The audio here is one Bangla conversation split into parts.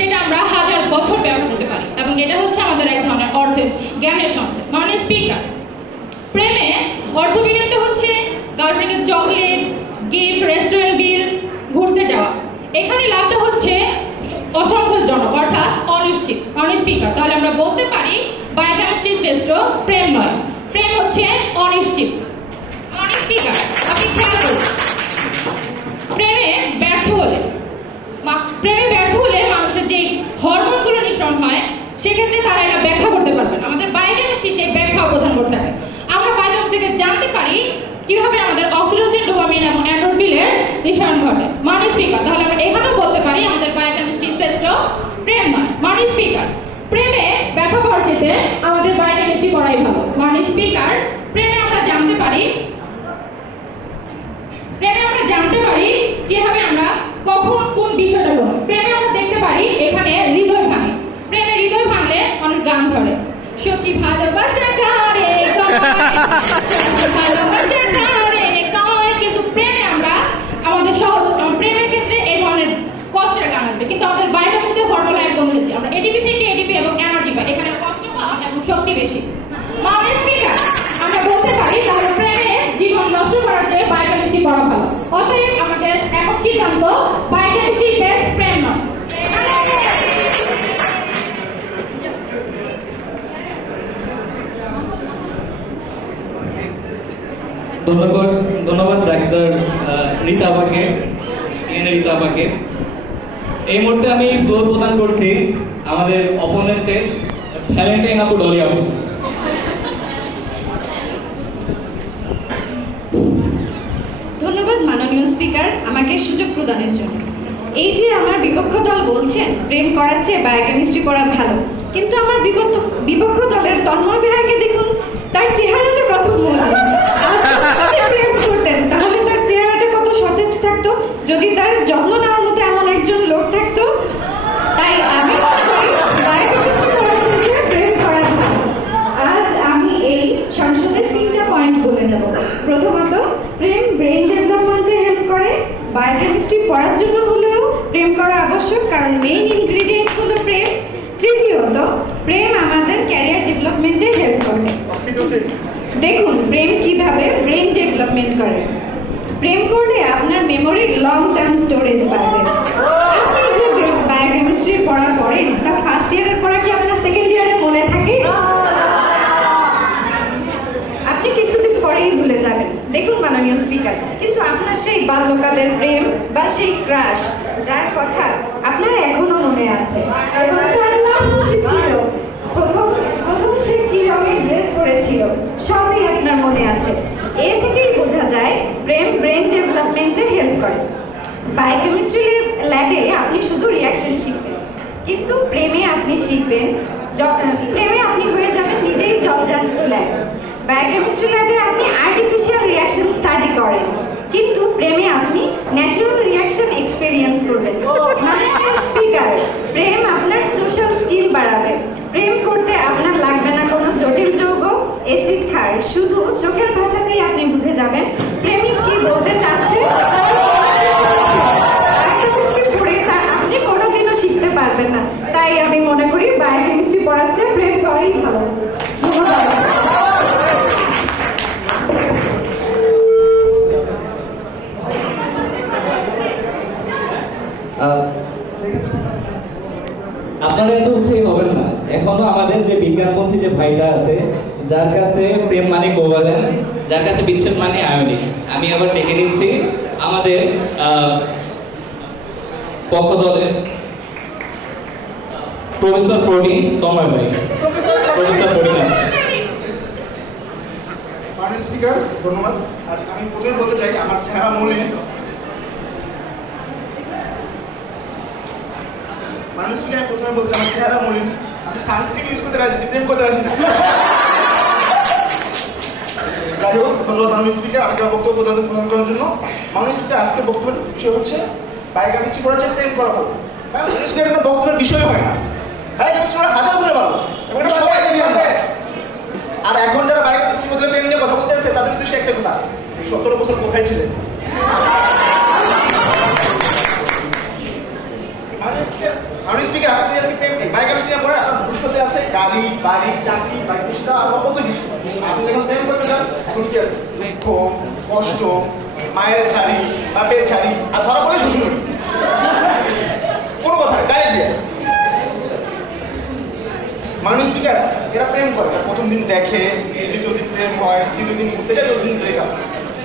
সেটা আমরা হাজার বছর ব্যবহার করতে পারি, এবং এটা হচ্ছে আমাদের এক ধরনের অর্থের জ্ঞানের সঞ্চয়। মানে স্পিকার। প্রেমে অর্থ বিনিয়োগ হচ্ছে গার্লফ্রেন্ডের চকলেট, গিফট, রেস্টুরেন্ট বিল, ঘুরতে যাওয়া। এখানে লাভটা হচ্ছে অসন্তোষজনক, অর্থাৎ অনিশ্চিত। স্পিকার। তাহলে আমরা বলতে পারি বায়োকেমিস্ট্রি শ্রেষ্ঠ, প্রেম নয়। প্রেম হচ্ছে অনিশ্চিত। স্পিকার। আপনি খেয়াল করুন, প্রেমে ব্যর্থ হলে মানুষের যে হরমোনগুলো নিঃসরণ হয়, সেক্ষেত্রে তারা এটা ব্যাখ্যা করতে পারবেন। আমাদের বায়োকেমিস্ট্রি সেই ব্যাখ্যা প্রদান করতে হবে। আমরা বায়োকেমিস্ট্রি থেকে জানতে পারি কিভাবে আমাদের অক্সিটোসিন, ডোপামিন এবং এন্ডোরফিনের নিঃসরণ ঘটে। স্পিকার। তাহলে আমরা এখানেও বলতে পারি আমাদের বায়োকেমিস্ট্রি শ্রেষ্ঠ, প্রেম নয়। স্পিকার। প্রেমে ব্যাখ্যা করতে আমাদের বায়োকেমিস্ট্রি করাই ভালো। স্পিকার। প্রেমে আমরা জানতে পারি কিভাবে আমরা কখন কোন বিষয়টা হলো। প্রেমে আমরা দেখতে পারি এখানে হৃদয় ভাঙে। প্রেমে হৃদয় ভাঙলে অনেক গান ধরে, সত্যি ভালোবাসা কারে ভালোবাসা কারে গায়। কিন্তু প্রেমে আমরা আমাদের সহজ, প্রেমের ক্ষেত্রে এই ধরনের কষ্টের গান আসবে, কিন্তু আমাদের বাইরের মধ্যে ফর্মুলা একদম উল্টো। আমরা এডিপি থেকে এডিপি এবং এনার্জি পাই, এখানে কষ্ট কম এবং শক্তি বেশি। স্পিকার। আমরা বলতে পারি তাহলে প্রেমে জীবন নষ্ট করার চেয়ে বায়োকেমিস্ট্রি করা ভালো। অতএব আমাদের এখন সিদ্ধান্ত বায়োকেমিস্ট্রি বেস্ট, প্রেম নয়। ধন্যবাদ ডাক্তার রীতা আপাকে, রীতা আপাকে। এই মুহূর্তে আমি ফ্লোর প্রদান করছি আমাদের অপোনেন্টে ভ্যালেন্টাইন আপু, ডলি আপু। ধন্যবাদ মাননীয় স্পিকার আমাকে সুযোগ প্রদানের জন্য। এই যে আমার বিপক্ষ দল বলছেন প্রেম করার চেয়ে বায়োকেমিস্ট্রি করা ভালো, কিন্তু আমার বিপক্ষ দলের তন্ময় ভাইয়াকে দেখুন, তার চেহারাটা কত মলিন। প্রেম করতেন তাহলে তার চেহারাটা কত সতেজ থাকতো যদি তার যত্ন নেওয়ার মতো এমন একজন লোক থাকতো। তাই আমি মনে করি বায়োকেমিস্ট্রি করার থেকে প্রেম করা ভালো। আজ আমি এই সংসদের 3টা পয়েন্ট বলে যাব। প্রথমত, প্রেম ব্রেন ডেভেলপমেন্টে হেল্প করে। বায়োকেমিস্ট্রি পড়ার জন্য হলেও প্রেম করা আবশ্যক, কারণ মেইন ইনগ্রেডিয়েন্ট হলো প্রেম। তৃতীয়ত, প্রেম আমাদের ক্যারিয়ার ডেভেলপমেন্টে হেল্প করে। দেখুন প্রেম কিভাবে ব্রেন ডেভেলপমেন্ট করে। প্রেম করলে আপনার মেমোরির লং টার্ম স্টোরেজ বাড়বে। আপনি যে বায়োকেমিস্ট্রি পড়া পড়েন তা ফার্স্ট ইয়ারের পড়া কি আপনার সেকেন্ড ইয়ারে মনে থাকে? আপনি কিছুদিন পরেই ভুলে যাবেন। দেখুন মাননীয় স্পিকার, কিন্তু আপনার সেই বাল্যকালের প্রেম বা সেই ক্রাশ যার কথা আপনার এখনো মনে আছে, এবং তার নাম কি ছিল, প্রথম সে কি রঙের ড্রেস পরেছিল, সবই আপনার মনে আছে। এ থেকেই বোঝা যায় প্রেম ব্রেন ডেভেলপমেন্টে হেল্প করে। বায়োকেমিস্ট্রি ল্যাবে আপনি শুধু রিয়াকশন শিখবেন, কিন্তু প্রেমে আপনি শিখবেন, প্রেমে আপনি হয়ে যাবেন নিজেই জলজান্ত ল্যাব। বায়োকেমিস্ট্রি ল্যাবে আপনি আর্টিফিশিয়াল রিয়াকশন স্টাডি করেন, কিন্তু প্রেমে আপনি ন্যাচারাল রিয়াকশন এক্সপেরিয়েন্স করবেন। মানে স্পিকার, প্রেম আপনার সোশ্যাল স্কিল বাড়াবে। প্রেম করতে আপনার লাগবে না কোনো জটিল যৌগ, অ্যাসিড খার, শুধু চোখের ভাষাতেই আপনি বুঝে যাবেন প্রেমিক কি বলতে চাচ্ছে। বায়োকেমিস্ট্রি পড়ে তা আপনি কোনোদিনও শিখতে পারবেন না। তাই আমি মনে করি বায়োকেমিস্ট্রি পড়াচ্ছে প্রেম করাই ভালো। ধন্যবাদ। আপনারা এত উৎসাহী হবেন না, এখনো আমাদের যে বিজ্ঞানপন্থী যে ভাইটা আছে, যার কাছে প্রেম মানে কোভালেন্ট, যার কাছে বিচ্ছেদ মানে আয়োডিন। আমি আবার ডেকে নিচ্ছি আমাদের পক্ষ দলের প্রফেসর প্রোটিন তন্ময় ভাই। প্রফেসর প্রোটিন মাননীয় স্পিকার ধন্যবাদ। আজ আমি প্রথমে বলতে চাই আমার চেহারা মলিন। মাননীয় স্পিকার প্রথমে বলতে চাই আমার চেহারা মলিন, আমি সানস্ক্রিন ইউজ করতে রাজি, প্রেম করতে রাজি না। যাই হোক, ধন্যবাদ মাননীয় স্পিকার আমাকে আমার বক্তব্য প্রদান করার জন্য। মাননীয় স্পিকার আজকের বক্তব্যের বিষয় হচ্ছে বায়োকেমিস্ট্রি পড়া হচ্ছে প্রেম করা ভালো। মাননীয় স্পিকার কোনো বক্তব্যের বিষয় হয় না, বায়োকেমিস্ট্রি পড়া হাজার গুণে ভালো, এবং এটা সবাই জানি আমরা। আর এখন যারা বায়োকেমিস্ট্রির মধ্যে প্রেম নিয়ে কথা বলতে আসছে তাদের কিন্তু সে একটা কথা, 17 বছর কোথায় ছিলেন? মাননীয় স্পিকার আপনি আজকে প্রেম কি বায়োকেমিস্ট্রি না পড়ে আপনার ভবিষ্যতে আছে গাড়ি বাড়ি চাকরি বাইকটা আর কত কিছু আপনি যখন প্রেম করতে যান এখন কি আছে দুঃখ কষ্ট মায়ের ছাড়ি বাপের ছাড়ি আর ধরা পড়ে শ্বশুর কোনো কথা ডাইরেক্ট দিয়ে মাননীয় স্পিকার এরা প্রেম করে প্রথম দিন দেখে দ্বিতীয় দিন প্রেম হয় তৃতীয় দিন ঘুরতে যায় চতুর্থ দিন ব্রেকআপ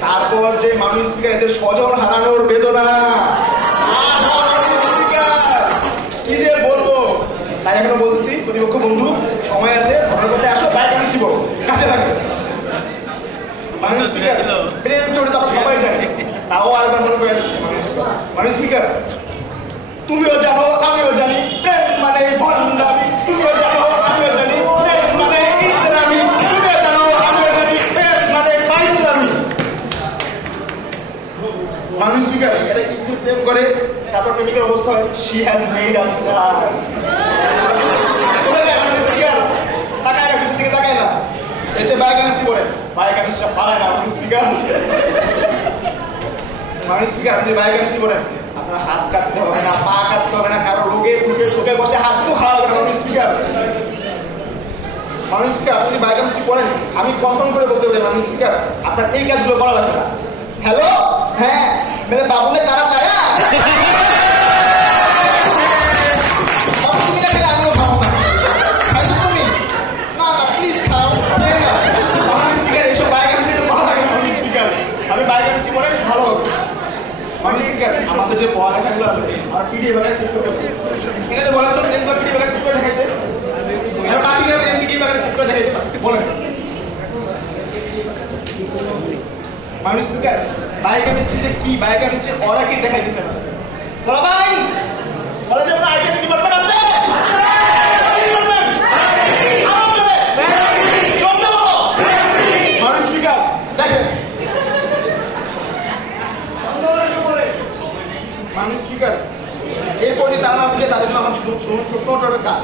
তারপর যে মাননীয় স্পিকার এদের স্বজন হারানোর বেদনা কি যে বলবো তাই এখনো বলছি প্রতিপক্ষ বন্ধু সময় আছে ধর্মের মধ্যে আসো বায়োকেমিস্ট্রি পড়ো কাছে থাকবে মাননীয় স্পিকার প্রেম করে তো সবাই জানে তাও আরেকবার মনে করে দিচ্ছি মাননীয় স্পিকার তুমিও জানো আমিও জানি প্রেম মানে ভণ্ডামি তুমিও জানো আমিও জানি প্রেম মানে ইন্দ্রামি তুমিও জানো আমিও জানি প্রেম মানে বাইন্দামি মাননীয় স্পিকার এটা কিছুদিন প্রেম করে তারপর প্রেমিকের অবস্থা হয় she has made us Cry মাননীয় স্পিকার তাকায় না কিছু দিকে তাকায় না এই যে বায়োকেমিস্ট্রি পড়ে বায়োকেমিস্ট্রি পালায় না মাননীয় স্পিকার মাননীয় স্পিকার আপনি বায়োকেমিস্ট্রি পড়েন আপনার হাত কাটতে হবে না পা কাটতে হবে না কারো রোগে দুঃখে শোকে বসে হাত তো খাওয়া হবে না মাননীয় স্পিকার মাননীয় স্পিকার আপনি বায়োকেমিস্ট্রি পড়েন আমি কনফার্ম করে বলতে পারি মাননীয় স্পিকার আপনার এই কাজগুলো করা লাগবে না হ্যালো হ্যাঁ মেরে বাবু ने तारा खाया और তুমি না খেলে আমিও খাবো না খাইছো তুমি না না প্লিজ খাও মাননীয় স্পিকার এসব বায়োকেমিস্ট্রি তো ভালো লাগে মাননীয় স্পিকার আমি বায়োকেমিস্ট্রি পড়ে ভালো হবে মাননীয় স্পিকার আমাদের যে পড়ালেখাগুলো আছে আর পিডিএফ আকারে সেভ করতে হবে এটা তো বলেন তো প্রেম করে পিডিএফ আকারে সেভ করে দেখাইতে আর বাকি করে পিডিএফ আকারে সেভ করে দেখাইতে বলেন মাননীয় স্পিকার বায়োকেমিস্ট্রি যে কি বায়োকেমিস্ট্রি ওরা কি দেখাই দিছে না বলা ভাই বলা যে আমরা আইটেম ডিপার্টমেন্ট আছে মাননীয় স্পিকার দেখেন মাননীয় স্পিকার এরপর যে তারা না বুঝে তাদের জন্য আমার ছোট্ট ছোট কাজ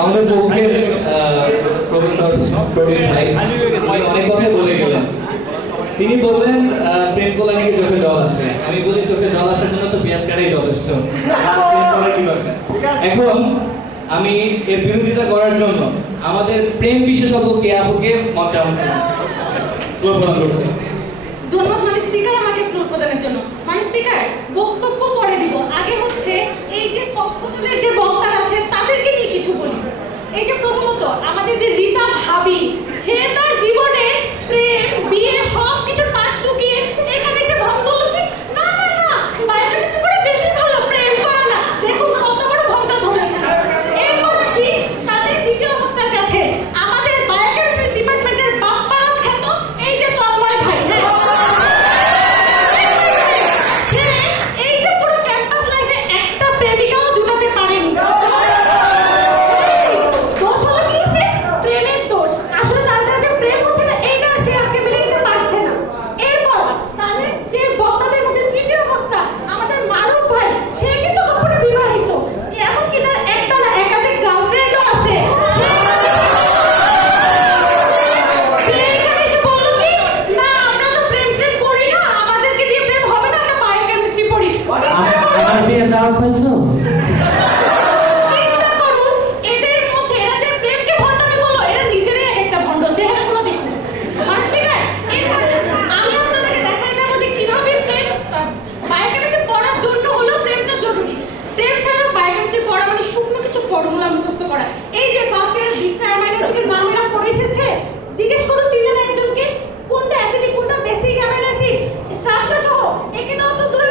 আমাদের পক্ষে প্রফেসর প্রবীণ ভাই অনেক কথাই বলে গেলেন তিনি বললেন প্রেম করলে নাকি চোখে জল আসে আমি বলি চোখে জল আসার জন্য তো পেঁয়াজ কাটাই যথেষ্ট এখন আমি এর বিরোধিতা করার জন্য আমাদের প্রেম বিশেষজ্ঞ কে আপুকে মঞ্চে আমন্ত্রণ করছি ধন্যবাদ মাননীয় স্পিকার আমাকে ফ্লোর প্রদানের জন্য মাননীয় স্পিকার বক্তব্য পরে দিব আগে হচ্ছে এই যে পক্ষদলের যে বক্তারা আছে তাদেরকে নিয়ে কিছু বলি এই যে প্রথমত আমাদের যে রীতা ভাবি সে তার জীবনে প্রেম বিয়ে সব কিছুর পাঠ চুকিয়ে এখানে এসে ভঙ্গ হলো কি না না না বায়োকেমিস্ট্রি করে বেশি ভালো প্রেম করা না দেখুন কত বড় ঘন্টা ধরে এরপর আসি তাদের দ্বিতীয় বক্তার কাছে আমাদের বায়োকেমিস্ট্রি ডিপার্টমেন্টের বাপ্পারাজ খ্যাত এই যে তন্ময় ভাই সে এই যে পুরো ক্যাম্পাস লাইফে একটা প্রেমিকাও জুটাতে পারেনি দোষ হলো কি সে প্রেমের দোষ আসলে তার দ্বারা যে প্রেম হচ্ছে না এইটা সে আজকে মেনে নিতে পারছে না এরপর তাদের যে বক্তাদের মধ্যে তৃতীয় বক্তা আমাদের মানব ভাই সে কিন্তু কখনো বিবাহিত এমনকি তার একটা না একাধিক গার্লফ্রেন্ডও আছে সে এখানে এসে বললো কি না আমরা তো প্রেম প্রেম করি না আমাদেরকে দিয়ে প্রেম হবে না আমরা বায়োকেমিস্ট্রি পড়ি আমার বিয়ে দাও পাইছো চিন্তা করুন এদের মধ্যে এরা যে প্রেমকে ভণ্ডামি বললো এরা নিজেরাই একটা ভণ্ড চেহারাগুলো দেখুন মাননীয় স্পিকার এরপর আমি আপনাদেরকে দেখাই যাবো যে কিভাবে প্রেম বায়োকেমিস্ট্রি পড়ার জন্য হলো প্রেমটা জরুরি প্রেম ছাড়া বায়োকেমিস্ট্রি পড়া মানে শুকনো কিছু ফর্মুলা মুখস্থ করা এই যে ফার্স্ট ইয়ারের 20টা অ্যামাইনো অ্যাসিডের নাম এরা পড়ে এসেছে জিজ্ঞেস করুন তিনজন একজনকে কোনটা অ্যাসিডিক কোনটা বেসিক অ্যামাইনো অ্যাসিড স্ট্রাকচার সহ একে দাও তো দূরে